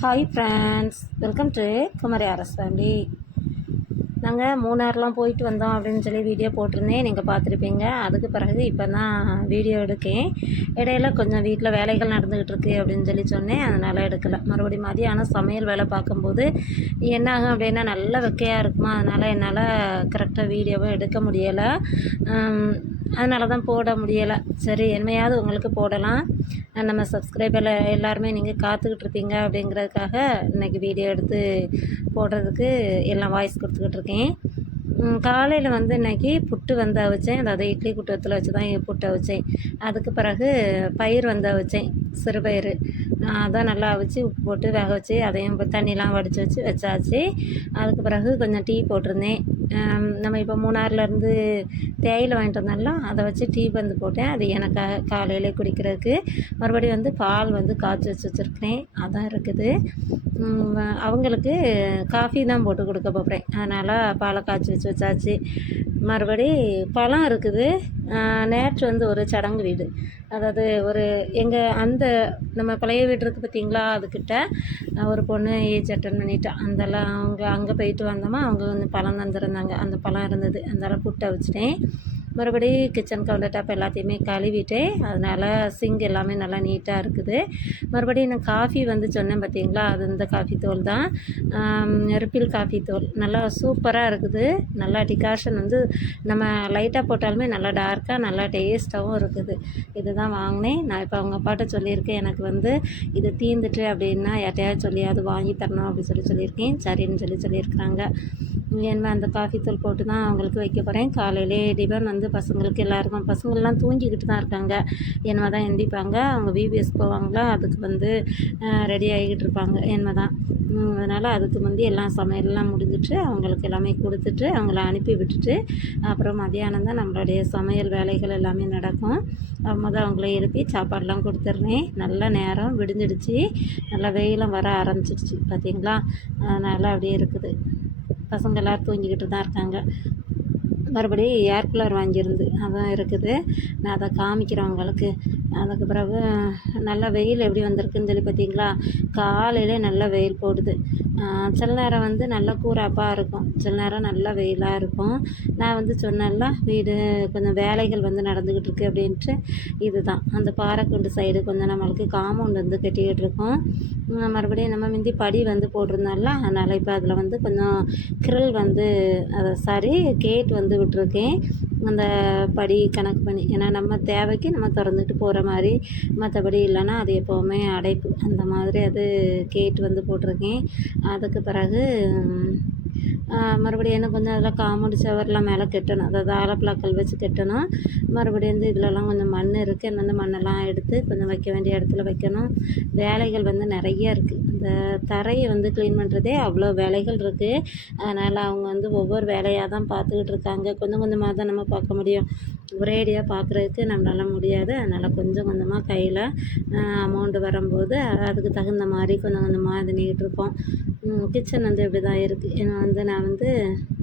Hi friends, welcome to Kumari Aras family. நாங்கள் மூணாறுலாம் போயிட்டு வந்தோம் அப்படின்னு சொல்லி வீடியோ போட்டிருந்தேன், நீங்கள் பார்த்துருப்பீங்க. அதுக்கு பிறகு இப்போ தான் வீடியோ எடுக்கேன். இடையில கொஞ்சம் வீட்டில் வேலைகள் நடந்துக்கிட்டு இருக்குது அப்படின்னு சொல்லி சொன்னேன், அதனால் எடுக்கலை. மறுபடியும் மதியானம் சமையல் வேலை பார்க்கும்போது என்ன ஆகும் அப்படின்னா நல்ல வெக்கையாக இருக்குமா, அதனால் என்னால் கரெக்டாக வீடியோவும் எடுக்க முடியலை. அதனால தான் போட முடியலை. சரி, என்னையாவது உங்களுக்கு போடலாம், நம்ம சப்ஸ்கிரைபர் எல்லாருமே நீங்கள் காத்துக்கிட்டு இருப்பீங்க அப்படிங்கிறதுக்காக இன்றைக்கி வீடியோ எடுத்து போடுறதுக்கு எல்லாம் வாய்ஸ் கொடுத்துக்கிட்டு இருக்கேன். காலையில் வந்து இன்றைக்கி புட்டு வந்து அவிச்சேன், அதாவது இட்லி குட்டத்தில் வச்சு தான் புட்டு அவிச்சேன். அதுக்கு பிறகு பயிர் வந்து அவிச்சேன், சிறுபயிறு. அதான் நல்லா அவிச்சு உப்பு போட்டு வேக வச்சு அதையும் தண்ணிலாம் வடித்து வச்சாச்சு. அதுக்கு பிறகு கொஞ்சம் டீ போட்டிருந்தேன். நம்ம இப்போ மூணாறுலேருந்து தேயிலை வாங்கிட்டு வந்தோம்ல, அதை வச்சு டீ வந்து போட்டேன். அது எனக்காக காலையிலே குடிக்கிறதுக்கு. மறுபடியும் வந்து பால் வந்து காய்ச்சி வச்சுருக்கிறேன், அதான் இருக்குது. அவங்களுக்கு காஃபி தான் போட்டு கொடுக்க போகிறேன், அதனால் பாலை காய்ச்சி வச்சாச்சு. மறுபடி பழம் இருக்குது. நேற்று வந்து ஒரு சடங்கு வீடு, அதாவது ஒரு எங்கள் அந்த நம்ம பழைய வீடு இருக்குது பார்த்திங்களா, அதுக்கிட்ட ஒரு பொண்ணு ஏஜ் அட்டன் பண்ணிட்டா. அந்தெல்லாம் அவங்க அங்கே போயிட்டு வந்தோமா, அவங்க வந்து பழம் தந்துருந்தாங்க. அந்த பழம் இருந்தது, அதனால் புட்டை வச்சுட்டேன். மறுபடி கிச்சன் கவுண்டர் டாப் எல்லாத்தையுமே கழுவிட்டேன், அதனால் சிங்க் எல்லாமே நல்லா நீட்டாக இருக்குது. மறுபடியும் நான் காஃபி வந்து சொன்னேன் பார்த்திங்களா, அது இந்த காஃபி தூள் தான், ரிப்பில் காஃபி தூள். நல்லா சூப்பராக இருக்குது. நல்லா டிகாஷன் வந்து நம்ம லைட்டாக போட்டாலுமே நல்லா டார்க்காக நல்லா டேஸ்ட்டாகவும் இருக்குது. இது தான் வாங்கினேன். நான் இப்போ அவங்க அப்பாட்ட சொல்லியிருக்கேன், எனக்கு வந்து இது தீர்ந்துட்டு அப்படின்னா யார்ட்டையாவது சொல்லி அது வாங்கி தரணும் அப்படின்னு சொல்லியிருக்கேன். சரின்னு சொல்லியிருக்கிறாங்க. ஏன்னா அந்த காஃபி தூள் போட்டு தான் அவங்களுக்கு வைக்க போகிறேன். காலையிலே டிபன் வந்து பசங்களுக்கு எல்லாருக்கும், பசங்கள்லாம் தூங்கிக்கிட்டு தான் இருக்காங்க, என்னமா தான் எந்திப்பாங்க. அவங்க விபிஎஸ் போவாங்களா, அதுக்கு வந்து ரெடி ஆகிக்கிட்டு இருப்பாங்க என்னமா தான். அதனால் அதுக்கு முந்தி எல்லாம் சமையல்லாம் முடிஞ்சிட்டு அவங்களுக்கு எல்லாமே கொடுத்துட்டு அவங்கள அனுப்பி விட்டுட்டு அப்புறம் மதியானம் தான் நம்மளுடைய சமையல் வேலைகள் எல்லாமே நடக்கும். தான் அவங்கள எழுப்பி சாப்பாடெலாம் கொடுத்துட்றேன். நல்ல நேரம் விடிஞ்சிடுச்சு, நல்லா வெயிலும் வர ஆரம்பிச்சிடுச்சு பார்த்திங்களா, அதனால் அப்படியே இருக்குது. பசங்க எல்லோரும் தூங்கிக்கிட்டு தான் இருக்காங்க. மறுபடியும் ஏர் கூலர் வாங்கியிருந்து அதான் இருக்குது, நான் அதை காமிக்கிறேன் உங்களுக்கு. அதுக்கு பிறகு நல்லா வெயில் எப்படி வந்திருக்குன்னு சொல்லி பார்த்திங்களா, காலையிலே நல்லா வெயில் போடுது. சில நேரம் வந்து நல்லா கூராப்பாக இருக்கும், சில நேரம் நல்லா வெயிலாக இருக்கும். நான் வந்து சொன்னேன்ல, வீடு கொஞ்சம் வேலைகள் வந்து நடந்துக்கிட்டு இருக்குது அப்படின்ட்டு. இதுதான் அந்த பாறைக்குண்டு சைடு கொஞ்சம் நம்மளுக்கு காம்பவுண்ட் வந்து கட்டிக்கிட்டு இருக்கோம். மறுபடியும் நம்ம முந்தி படி வந்து போட்டிருந்தோம்ல, அதனால் இப்போ அதில் வந்து கொஞ்சம் கிரில் வந்து கேட் வந்து விட்டுருக்கேன், அந்த படி கணக்கு பண்ணி. ஏன்னா நம்ம தேவைக்கு நம்ம திறந்துட்டு போகிற மாதிரி, மற்றபடி இல்லைன்னா அது எப்போவுமே அடைப்பு, அந்த மாதிரி அது கேட் வந்து போட்டிருக்கேன். அதுக்கு பிறகு மறுபடியும் என்ன கொஞ்சம் அதில் காம்பவுண்டு செவர்லாம் மேலே கட்டணும், அதாவது ஆலப்பிளாக்கல் வச்சு கட்டணும். மறுபடியும் வந்து இதிலலாம் கொஞ்சம் மண் இருக்குது, அந்த மண்ணெல்லாம் எடுத்து கொஞ்சம் வைக்க வேண்டிய இடத்துல வைக்கணும். வேலைகள் வந்து நிறைய இருக்குது. இந்த தரையை வந்து க்ளீன் பண்ணுறதே அவ்வளோ வேலைகள் இருக்குது. அதனால் அவங்க வந்து ஒவ்வொரு வேலையாக தான் பார்த்துக்கிட்டு இருக்காங்க. கொஞ்சம் கொஞ்சமாக தான் நம்ம பார்க்க முடியும், ஒரேடியாக பார்க்குறதுக்கு நம்மளால் முடியாது. அதனால் கொஞ்சம் கொஞ்சமாக கையில் அமௌண்ட்டு வரும்போது அதுக்கு தகுந்த மாதிரி கொஞ்சம் கொஞ்சமாக இது நீட்டிருக்கோம். கிச்சன் வந்து இப்படி தான் இருக்குது. ஏன்னா வந்து நான் வந்து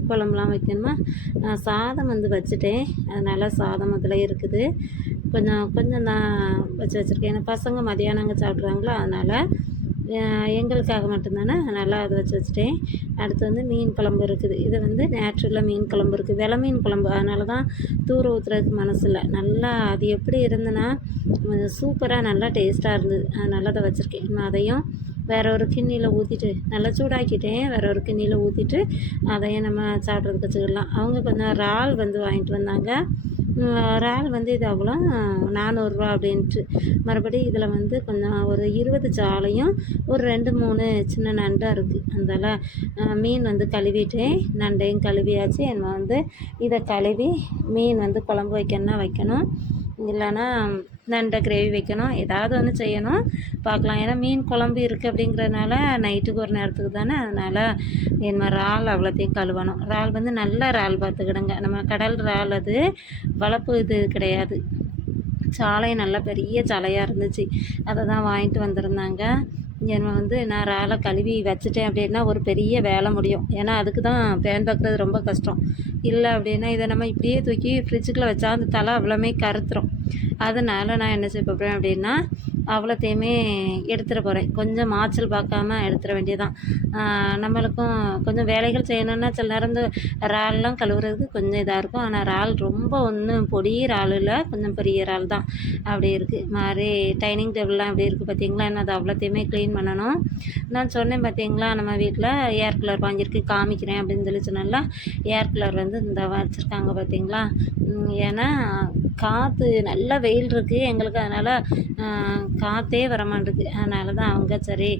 குழம்புலாம் வைக்கணுமா, சாதம் வந்து வச்சுட்டேன், அதனால் சாதம் அதில் இருக்குது. கொஞ்சம் தான் வச்சுருக்கேன். ஏன்னா பசங்க மதியானம் அங்கே சாப்பிட்றாங்களோ, அதனால் எங்களுக்காக மட்டும்தானே, அதனால் அதை வச்சுட்டேன். அடுத்து வந்து மீன் குழம்பு இருக்குது. இது வந்து நேச்சுரலாக மீன் குழம்பு இருக்குது, வெலை மீன் குழம்பு. அதனால தான் தூர ஊற்றுறதுக்கு மனசு இல்லை. நல்லா அது எப்படி இருந்ததுன்னா சூப்பராக நல்லா டேஸ்ட்டாக இருந்தது, அதனால அதை வச்சுருக்கேன். அதையும் வேற ஒரு கிண்ணியில் ஊற்றிட்டு நல்லா சூடாக்கிட்டேன், வேற ஒரு கிண்ணியில் ஊற்றிட்டு அதையும் நம்ம சாப்பிட்றதுக்கு வச்சுக்கலாம். அவங்க கொஞ்சம் இறால் வந்து வாங்கிட்டு வந்தாங்க. இறால் வந்து இது அவ்வளோ 400 ரூபா அப்படின்ட்டு. மறுபடியும் இதில் வந்து கொஞ்சம் ஒரு 20 சாலையும் ஒரு 2-3 சின்ன நண்டாக இருக்குது. அதனால் மீன் வந்து கழுவிட்டேன், நண்டையும் கழுவியாச்சு. என்ன வந்து இதை கழுவி மீன் வந்து குழம்பு வைக்கணும்னா வைக்கணும், இல்லைன்னா நண்டை கிரேவி வைக்கணும், ஏதாவது ஒன்று செய்யணும், பார்க்கலாம். ஏன்னா மீன் குழம்பு இருக்குது அப்படிங்கிறதுனால நைட்டுக்கு ஒரு நேரத்துக்கு தானே, அதனால் என்ன இறால் அவ்வளோத்தையும் கழுவணும். இறால் வந்து நல்ல இறால் பார்த்துக்கிடுங்க, நம்ம கடல் இறால், அது வளர்ப்பு இது கிடையாது. சாலை நல்லா பெரிய சாலையாக இருந்துச்சு, அதை தான் வாங்கிட்டு வந்திருந்தாங்க. என்னை வந்து நான் இறாலை கழுவி வச்சுட்டேன் அப்படின்னா ஒரு பெரிய வேலை முடியும். ஏன்னா அதுக்கு தான் பேன் பார்க்குறது ரொம்ப கஷ்டம். இல்லை அப்படின்னா இதை நம்ம இப்படியே தூக்கி ஃப்ரிட்ஜுக்குள்ளே வச்சா அந்த தலை அவ்வளோமே கருத்துரும். அதனால் நான் என்ன செய்ய போகிறேன் அப்படின்னா அவ்வளோத்தையுமே எடுத்துட போகிறேன். கொஞ்சம் மாய்ச்சல் பார்க்காம எடுத்துட வேண்டியதுதான். நம்மளுக்கும் கொஞ்சம் வேலைகள் செய்யணுன்னா சில நேரம் இந்த இறால்லாம் கழுவுறதுக்கு கொஞ்சம் இதாக இருக்கும். ஆனால் இறால் ரொம்ப ஒன்றும் பொடி இறால் இல்லை, கொஞ்சம் பெரிய இறால் தான். அப்படி இருக்குது. மாதிரி டைனிங் டேபிள்லாம் எப்படி இருக்குது பார்த்தீங்களா? இன்னும் அது அவ்வளோத்தையுமே க்ளீன் பண்ணணும். நான் சொன்னேன் பார்த்தீங்களா, நம்ம வீட்டில் ஏர் கூலர் வாங்கியிருக்கு, காமிக்கிறேன் அப்படின்னு சொல்லி சொன்னேன்ல. ஏர் கூலர் வந்து இந்த வச்சுருக்காங்க பார்த்தீங்களா? ஏன்னா காற்று நல்லா வெயில் இருக்குது எங்களுக்கு, அதனால் காற்றே வர மாட்டேங்குது. அதனால தான் அவங்க சரி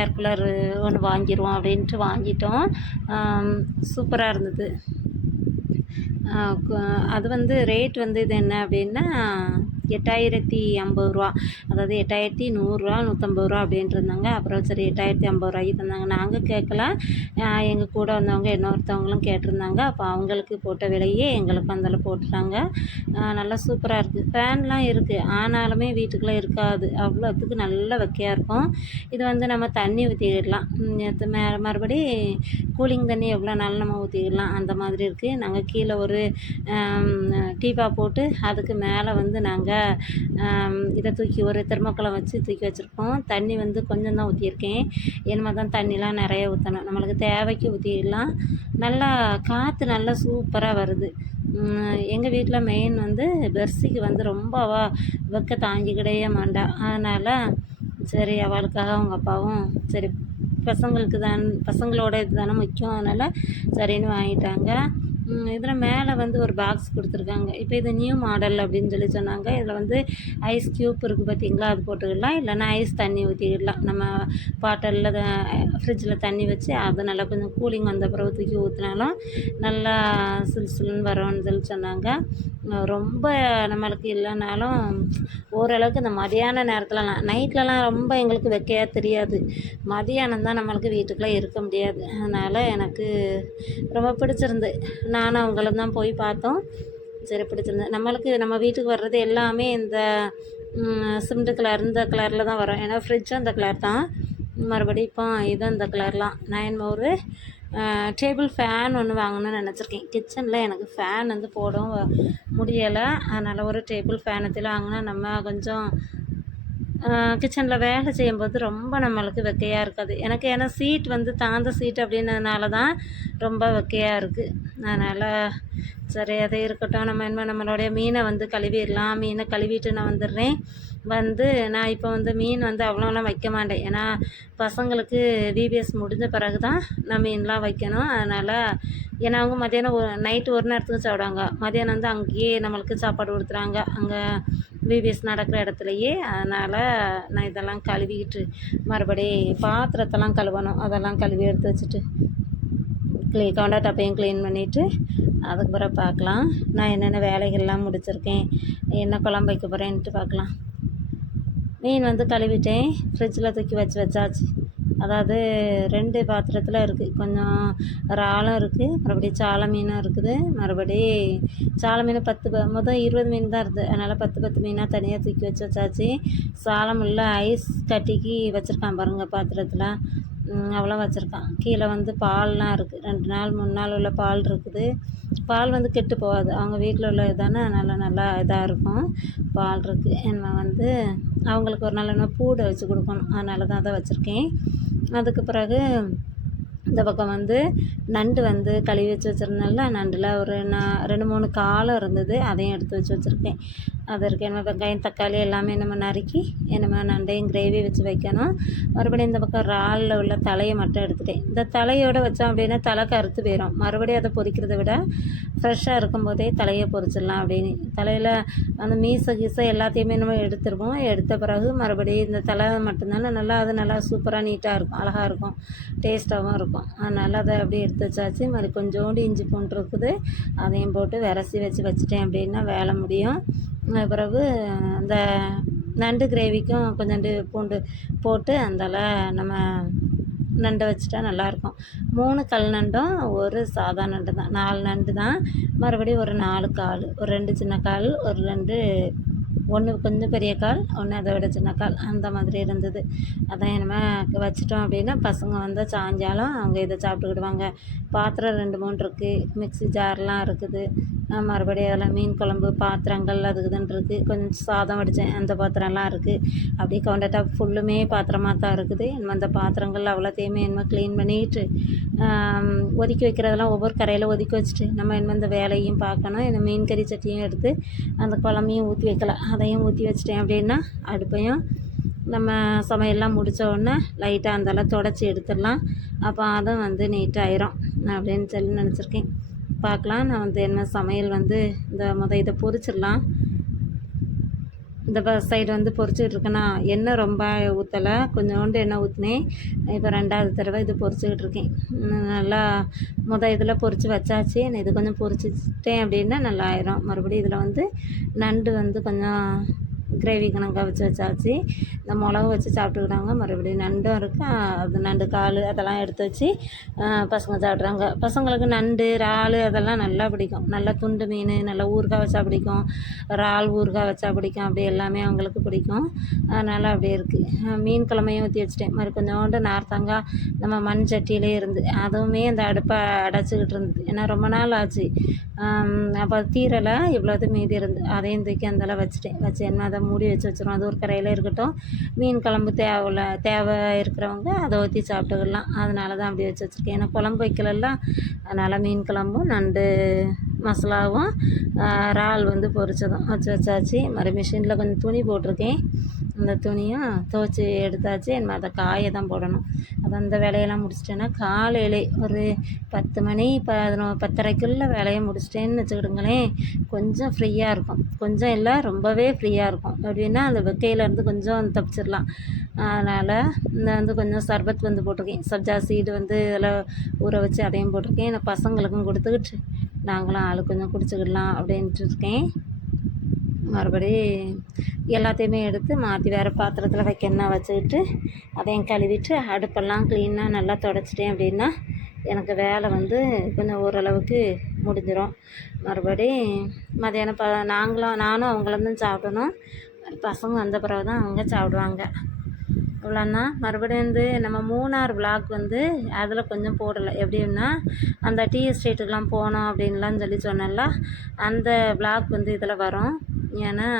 ஏர் கூலர் ஒன்று வாங்கிடுவோம் அப்படின்ட்டு வாங்கிட்டோம். சூப்பராக இருந்தது. அது வந்து ரேட் வந்து இது என்ன அப்படின்னா 8,050 ரூபா, அதாவது 8,100 150 ரூபா அப்படின்ட்டு இருந்தாங்க. அப்புறம் சரி 8,050 ரூபாய்க்கு தந்தாங்க. நாங்கள் கேட்கல, எங்கள் கூட வந்தவங்க இன்னொருத்தவங்களும் கேட்டிருந்தாங்க. அப்போ அவங்களுக்கு போட்ட விலையே எங்களுக்கு வந்தாலும் போட்டுட்டாங்க. நல்லா சூப்பராக இருக்குது. ஃபேன்லாம் இருக்குது, ஆனாலுமே வீட்டுக்குள்ளே இருக்காது, அவ்வளோத்துக்கு நல்ல வெக்கையாக இருக்கும். இது வந்து நம்ம தண்ணி ஊற்றிக்கிடலாம், மறுபடி கூலிங் தண்ணி எவ்வளோ நாள் நம்ம ஊற்றிக்கிடலாம், அந்த மாதிரி இருக்குது. நாங்கள் கீழே ஒரு டீப்பா போட்டு அதுக்கு மேலே வந்து நாங்கள் இதை தூக்கி ஒரு தெர்மோக்கோலை வச்சு தூக்கி வச்சுருக்கோம். தண்ணி வந்து கொஞ்சம் தான் ஊற்றியிருக்கேன். என்னமா தான் தண்ணிலாம் நிறைய ஊற்றணும், நம்மளுக்கு தேவைக்கு ஊற்றிடலாம். நல்லா காற்று நல்லா சூப்பராக வருது. எங்கள் வீட்டில் மெயின் வந்து பெர்சிக்கு வந்து ரொம்ப வெக்க தாங்கிக்கிடவே மாட்டா. அதனால் சரி அவளுக்காக அவங்க அப்பாவும் சரி பசங்களோட இது தானே முக்கியம், அதனால் சரின்னு வாங்கிட்டாங்க. இதில் மேலே வந்து ஒரு பாக்ஸ் கொடுத்துருக்காங்க. இப்போ இது நியூ மாடல் அப்படின்னு சொல்லி சொன்னாங்க. இதில் வந்து ஐஸ் க்யூப் இருக்குது பார்த்தீங்களா, அது போட்டுக்கிடலாம். இல்லைன்னா ஐஸ் தண்ணி ஊற்றிக்கிடலாம். நம்ம பாட்டிலில் ஃப்ரிட்ஜில் தண்ணி வச்சு அது நல்லா கொஞ்சம் கூலிங் வந்த பிறகு தூக்கி ஊற்றினாலும் நல்லா சில்லுன்னு வரும்னு சொல்லி சொன்னாங்க. ரொம்ப நம்மளுக்கு இல்லைனாலும் ஓரளவுக்கு இந்த மதியான நேரத்துலலாம், நைட்லலாம் ரொம்ப எங்களுக்கு வெக்கையாக தெரியாது. மதியானம் தான் நம்மளுக்கு வீட்டுக்குள்ளே இருக்க முடியாது. அதனால் எனக்கு ரொம்ப பிடிச்சிருந்து. நானும் அவங்களும் தான் போய் பார்த்தோம். சரி பிடிச்சிருந்தது. நம்மளுக்கு நம்ம வீட்டுக்கு வர்றது எல்லாமே இந்த சிமெண்ட் கலர் இந்த கலரில் தான் வரும். ஏன்னா ஃப்ரிட்ஜும் அந்த கலர் தான். மறுபடியும் இப்போ இதுவும் இந்த கலர்லாம். நான் ஒரு டேபிள் ஃபேன் ஒன்று வாங்கணும்னு நினச்சிருக்கேன். கிச்சனில் எனக்கு ஃபேன் வந்து போடவும் முடியலை. அதனால் ஒரு டேபிள் ஃபேனத்தில் வாங்கினா நம்ம கொஞ்சம் கிச்சனில் வேலை செய்யும்போது ரொம்ப நம்மளுக்கு வெக்கையாக இருக்காது. எனக்கு ஏன்னா சீட் வந்து தாழ்ந்த சீட் அப்படின்னதுனால தான் ரொம்ப வெக்கையாக இருக்குது. அதனால் சரி அது இருக்கட்டும். நம்ம என்ன நம்மளுடைய மீனை வந்து கழுவிடலாம். மீனை கழுவிட்டு நான் வந்துடுறேன். நான் இப்போ வந்து மீன் வந்து அவ்வளோலாம் வைக்க மாட்டேன். ஏன்னா பசங்களுக்கு விபிஎஸ் முடிஞ்ச பிறகு தான் நான் மீன்லாம் வைக்கணும். அதனால் ஏன்னா அவங்க மதியானம் நைட்டு ஒரு நேரத்துக்கு சாப்பிடுவாங்க. மதியானம் வந்து அங்கேயே நம்மளுக்கு சாப்பாடு கொடுத்துறாங்க, அங்கே விபிஎஸ் நடக்கிற இடத்துலையே. அதனால் நான் இதெல்லாம் கழுவிக்கிட்டு மறுபடி பாத்திரத்தெல்லாம் கழுவணும். அதெல்லாம் கழுவி எடுத்து வச்சுட்டு கவுண்டர் டாப்பையும் க்ளீன் பண்ணிவிட்டு அதுக்கு பிறகு பார்க்கலாம். நான் என்னென்ன வேலைகள்லாம் முடிச்சிருக்கேன், என்ன குழம்பு வைக்க போகிறேன்ட்டு பார்க்கலாம். மீன் வந்து கழுவிட்டேன், ஃப்ரிட்ஜில் தூக்கி வச்சாச்சு. அதாவது 2 பாத்திரத்தில் இருக்குது. கொஞ்சம் இறாலும் இருக்குது, மறுபடியும் சாலை மீனும் இருக்குது. மறுபடி சாலை மீன் 20 மீன் தான் இருக்குது. அதனால் 10 மீனாக தனியாக தூக்கி வச்சாச்சு. சாலம் உள்ள ஐஸ் கட்டிக்கு வச்சுருக்கான் பாருங்கள் பாத்திரத்தில், அவ்வளோ வச்சுருக்கான். கீழே வந்து பால்லாம் இருக்குது, 2 நாள் 3 நாள் உள்ள பால் இருக்குது. பால் வந்து கெட்டு போகாது, அவங்க வீட்டில் உள்ளது தானே, அதனால் நல்லா இதாக இருக்கும். பால் இருக்குது. என்ன வந்து அவங்களுக்கு ஒரு நாள் என்ன பூடை வச்சு கொடுக்கணும், அதனால தான் அதை வச்சுருக்கேன். அதுக்கு பிறகு இந்த பக்கம் வந்து நண்டு வந்து கழுவி வச்சுருந்தேன்ல, நண்டில் ஒரு 2-3 காலம் இருந்தது, அதையும் எடுத்து வச்சுருக்கேன். அதற்கு என்ன வெங்காயம் தக்காளி எல்லாமே நம்ம நறுக்கி நம்ம நண்டையும் கிரேவி வச்சு வைக்கணும். மறுபடியும் இந்த பக்கம் இறாலில் உள்ள தலையை மட்டும் எடுத்துட்டேன். இந்த தலையோடு வச்சோம் அப்படின்னா தலை கருத்து போயிடும். மறுபடியும் அதை பொரிக்கிறத விட ஃப்ரெஷ்ஷாக இருக்கும்போதே தலையை பொரிச்சிடலாம் அப்படின்னு. தலையில் அந்த மீசை எல்லாத்தையுமே நம்ம எடுத்துருவோம். எடுத்த பிறகு மறுபடியும் இந்த தலை மட்டும்தானே அது நல்லா சூப்பராக நீட்டாக இருக்கும், அழகாக இருக்கும், டேஸ்ட்டாகவும் இருக்கும். அதனால் அதை அப்படியே எடுத்து வச்சாச்சு. மாதிரி கொஞ்சோண்டு இஞ்சி பூண்டு இருக்குது, அதையும் போட்டு விரசி வச்சுட்டேன் அப்படின்னா வேலை முடியும். பிறகு இந்த நண்டு கிரேவிக்கும் கொஞ்சோண்டு பூண்டு போட்டு அந்தால நம்ம நண்டை வச்சுட்டா நல்லாயிருக்கும். 3 கல் நண்டும் ஒரு சாதா நண்டு தான், 4 நண்டு தான். மறுபடியும் ஒரு 4 கால், ஒரு 2 சின்ன கால், ஒரு 2 ஒன்று கொஞ்சம் பெரிய கால், ஒன்று அதை விட சின்ன கால், அந்த மாதிரி இருந்தது. அதான் நம்ம வச்சிட்டோம் அப்படின்னா பசங்க வந்தால் சாயங்காலம் அவங்க இதை சாப்பிட்டுக்கிடுவாங்க. பாத்திரம் 2-3 இருக்குது, மிக்ஸி ஜார்லாம் இருக்குது. மறுபடியும் அதில் மீன் குழம்பு பாத்திரங்கள் அது இதுன்னு இருக்குது. கொஞ்சம் சாதம் வடித்தேன், அந்த பாத்திரம்லாம் இருக்குது. அப்படியே கவுண்டர் டாப் ஃபுல்லுமே பாத்திரமாக தான் இருக்குது. இனிமேல் அந்த பாத்திரங்கள் அவ்வளோத்தையுமே இனிமேல் க்ளீன் பண்ணிட்டு ஒதுக்கி வைக்கிறதெல்லாம் ஒவ்வொரு கரையில் ஒதுக்கி வச்சுட்டு நம்ம இனிமேல் இந்த வேலையும் பார்க்கணும். இந்த மீன் கறி சட்டியும் எடுத்து அந்த குழம்பையும் ஊற்றி வைக்கலாம். அதையும் ஊற்றி வச்சிட்டேன் அப்படின்னா அடுப்பையும் நம்ம சமையல்லாம் முடித்த உடனே லைட்டாக அந்தளவு தொடச்சி எடுத்துடலாம். அப்போ அதுவும் வந்து நீட்டாயிரும் அப்படின்னு சொல்லி நினச்சிருக்கேன். பார்க்கலாம். நான் வந்து என்ன சமையல் வந்து இந்த இதை பொரிச்சிடலாம். இந்த சைடு வந்து பொரிச்சிக்கிட்டு இருக்கேன்னா எண்ணெய் ரொம்ப ஊற்றலை, கொஞ்சோண்டு எண்ணெய் ஊற்றினேன். இப்போ 2வது தடவை இது பொரிச்சிக்கிட்டு இருக்கேன். நல்லா இதில் பொரித்து வச்சாச்சு. நான் இது கொஞ்சம் பொரிச்சிட்டேன் அப்படின்னா நல்லா ஆயிரும். மறுபடியும் இதில் வந்து நண்டு வந்து கொஞ்சம் கிரேவி கணக்காக வச்சாச்சு. இந்த மிளகு வச்சு சாப்பிட்டுக்கிட்டாங்க. மறுபடியும் நண்டும் இருக்குது. அது நண்டு கால் அதெல்லாம் எடுத்து வச்சு பசங்க சாப்பிட்றாங்க. பசங்களுக்கு நண்டு இறால் அதெல்லாம் நல்லா பிடிக்கும். நல்லா துண்டு மீன் நல்லா ஊறுகாய் வச்சா பிடிக்கும், இறால் ஊறுகாய் வச்சா பிடிக்கும். அப்படி எல்லாமே அவங்களுக்கு பிடிக்கும். அதனால் அப்படியே இருக்குது. மீன் குழம்பையும் ஊற்றி வச்சுட்டேன். மாதிரி கொஞ்சோண்டு நார்த்தங்காய் நம்ம மண் சட்டியிலே இருந்து அதுவுமே அந்த அடுப்பை அடைச்சிக்கிட்டு இருந்தது. ஏன்னா ரொம்ப நாள் ஆச்சு. அப்போ தீரலை இவ்வளோது மீதி இருந்து அதையும் தூக்கி அந்தளவு வச்சு என்ன அதை மூடி வச்சுருவோம். அது ஒரு கரையில் இருக்கட்டும். மீன் குழம்பு தேவை இருக்கிறவங்க அதை ஊற்றி சாப்பிட்டுக்கலாம். அதனால தான் அப்படி வச்சுருக்கேன். ஏன்னா குழம்பு வைக்கலலாம். அதனால் மீன் குழம்பும் நண்டு மசாலாவும் இறால் வந்து பொரிச்சதும் வச்சாச்சு. மிஷினில் கொஞ்சம் துணி போட்டிருக்கேன். அந்த துணியும் துவைச்சி எடுத்தாச்சு. இனிமேல் அதை காய தான் போடணும். அது அந்த வேலையெல்லாம் முடிச்சிட்டேன்னா காலையிலே ஒரு 10 மணி 10:30க்குள்ளே வேலையை முடிச்சிட்டேன்னு வச்சுக்கிடுங்களேன். கொஞ்சம் ஃப்ரீயாக இருக்கும். கொஞ்சம் இல்லை, ரொம்பவே ஃப்ரீயாக இருக்கும். எப்படின்னா அந்த வெக்கையிலேருந்து கொஞ்சம் தப்பிச்சிடலாம். அதனால் இந்த வந்து கொஞ்சம் சர்பத் வந்து போட்டிருக்கேன். சப்ஜா சீடு வந்து இதில் ஊற வச்சு அதையும் போட்டிருக்கேன். நான் பசங்களுக்கும் கொடுத்துக்கிட்டு நாங்களும் ஆளு கொஞ்சம் குடிச்சிக்கிடலாம் அப்படின்ட்டு இருக்கேன். மறுபடி எல்லாத்தையுமே எடுத்து மாற்றி வேறு பாத்திரத்தில் வைக்கணும்னா வச்சுக்கிட்டு அதையும் கழுவிட்டு அடுப்பெல்லாம் க்ளீனாக நல்லா தொடச்சிட்டேன் அப்படின்னா எனக்கு வேலை வந்து கொஞ்சம் ஓரளவுக்கு முடிஞ்சிடும். மறுபடி மதியானம் நானும் அவங்களும் தான் சாப்பிடணும். பசங்க வந்த பிறகு தான் அவங்க சாப்பிடுவாங்க. இவ்வளோன்னா மறுபடியும் வந்து நம்ம மூணார் விளாக் வந்து அதில் கொஞ்சம் போடலை. எப்படின்னா அந்த டீ எஸ்டேட்டுக்கெலாம் போனோம் அப்படின்லாம் சொன்னேன்ல, அந்த விளாக் வந்து இதில் வரும். ஏன்னா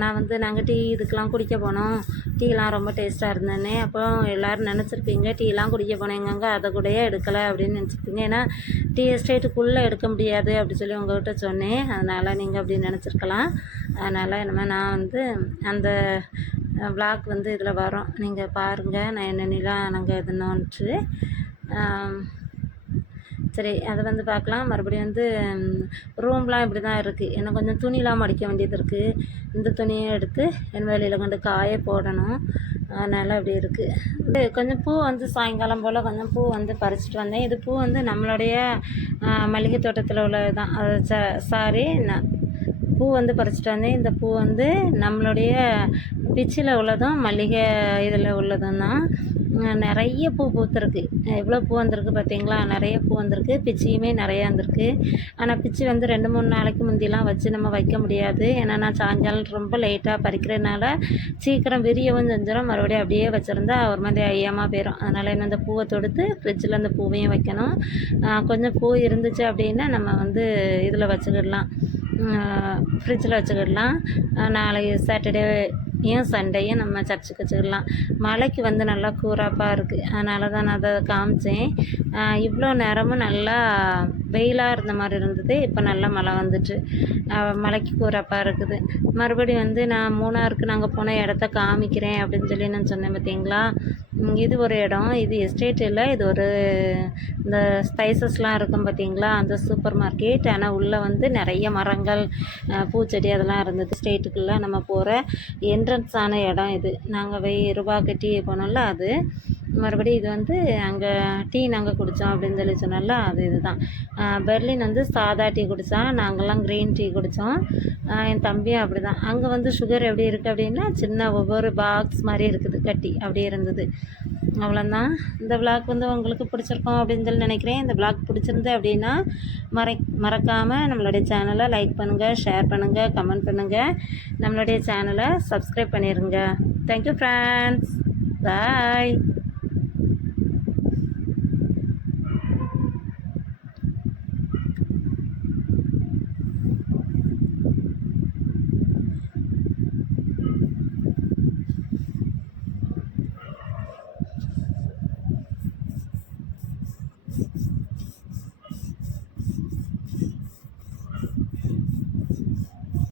நான் வந்து நாங்கள் டீ இதுக்கெலாம் குடிக்க போனோம். டீலாம் ரொம்ப டேஸ்ட்டாக இருந்தேன்னே. அப்புறம் எல்லோரும் நினச்சிருப்பீங்க டீலாம் குடிக்க போனேங்க அதை கூடயே எடுக்கலை அப்படின்னு நினச்சிருப்பீங்க. ஏன்னா டீ எஸ்டேட்டுக்குள்ளே எடுக்க முடியாது அப்படி சொல்லி உங்கள்கிட்ட சொன்னேன். அதனால் நீங்கள் அப்படி நினச்சிருக்கலாம். அதனால் இனிமேல் நான் வந்து அந்த விளாக் வந்து இதில் வரும். நீங்கள் பாருங்கள் நான் என்னென்னலாம் நாங்கள் எதுனோன்ட்டு. சரி, அதை வந்து பார்க்கலாம். மறுபடியும் வந்து ரூம்லாம் இப்படி தான் இருக்குது. எனக்கு கொஞ்சம் துணிலாம் மடிக்க வேண்டியது இருக்குது. இந்த துணியை எடுத்து என் வேலையில் கொண்டு காய போடணும். அதனால் அப்படி இருக்குது. கொஞ்சம் பூ வந்து சாயங்காலம் போல் கொஞ்சம் பூ வந்து பறிச்சிட்டு வந்தேன். இது பூ வந்து நம்மளுடைய மல்லிகை தோட்டத்தில் உள்ளது தான். அது பூ வந்து பறிச்சிட்டு வந்தேன். இந்த பூ வந்து நம்மளுடைய பிச்சில் உள்ளதும் மல்லிகை இதில் உள்ளதும் தான். நிறைய பூ பூத்துருக்கு. எவ்வளோ பூ வந்திருக்கு பார்த்தீங்களா? நிறைய பூ வந்திருக்கு. பிச்சியுமே நிறையா வந்திருக்கு. ஆனால் பிச்சி வந்து 2-3 நாளைக்கு முந்திலாம் வச்சு நம்ம வைக்க முடியாது. ஏன்னா நான் சாயங்காலம் ரொம்ப லேட்டாக பறிக்கிறதுனால சீக்கிரம் விரியவும் செஞ்சிடும். மறுபடியும் அப்படியே வச்சுருந்தா ஒரு மாதிரி ஐயமாக போயிடும். அதனால் இன்னும் அந்த பூவை தொடுத்து ஃப்ரிட்ஜில் அந்த பூவையும் வைக்கணும். கொஞ்சம் பூ இருந்துச்சு அப்படின்னா நம்ம வந்து இதில் வச்சுக்கிடலாம், ஃப்ரிட்ஜில் வச்சுக்கிடலாம். நாளைக்கு சாட்டர்டேயும் சண்டேயும் நம்ம சர்ச்சுக்கு வச்சுக்கிடலாம். மழைக்கு வந்து நல்லா கூராப்பாக இருக்குது. அதனால தான் நான் அதை காமிச்சேன். இவ்வளோ நேரமும் நல்லா வெயிலாக இருந்த மாதிரி இருந்தது. இப்போ நல்லா மழை வந்துட்டு மழைக்கு கூராப்பாக இருக்குது. மறுபடியும் வந்து நான் மூணாருக்கு நாங்கள் போன இடத்த காமிக்கிறேன் அப்படின்னு சொல்லி நான் சொன்னேன் பார்த்தீங்களா? இது ஒரு இடம். இது எஸ்டேட் இல்லை, இது ஒரு இந்த ஸ்பைசஸ்லாம் இருக்கும் பார்த்தீங்களா, அந்த சூப்பர் மார்க்கெட். ஆனால் உள்ளே வந்து நிறைய மரங்கள் பூச்செடி அதெல்லாம் இருந்தது. ஸ்டேட்டுக்குள்ளே நம்ம போகிற என்ட்ரன்ஸான இடம் இது. நாங்கள் ரூபா கட்டி போனோம்ல அது. மறுபடியும் இது வந்து அங்கே டீ நாங்கள் குடித்தோம் அப்படின்னு சொல்லி சொன்னோம்ல, அது இதுதான். பெர்லின் வந்து சாதா டீ குடித்தான், நாங்கள்லாம் க்ரீன் டீ குடித்தோம். என் தம்பியும் அப்படி தான். அங்கே வந்து சுகர் எப்படி இருக்குது அப்படின்னா சின்ன ஒவ்வொரு பாக்ஸ் மாதிரி இருக்குது, கட்டி அப்படியே இருந்தது. அவ்வளோதான். இந்த விளாக் வந்து உங்களுக்கு பிடிச்சிருக்கோம் அப்படின்னு சொல்லி நினைக்கிறேன். இந்த விளாக் பிடிச்சிருந்து அப்படின்னா மறக்காமல் நம்மளுடைய சேனலை லைக் பண்ணுங்கள், ஷேர் பண்ணுங்கள், கமெண்ட் பண்ணுங்கள். நம்மளுடைய சேனலை சப்ஸ்கிரைப் பண்ணிடுங்க. Thank you friends. பாய்.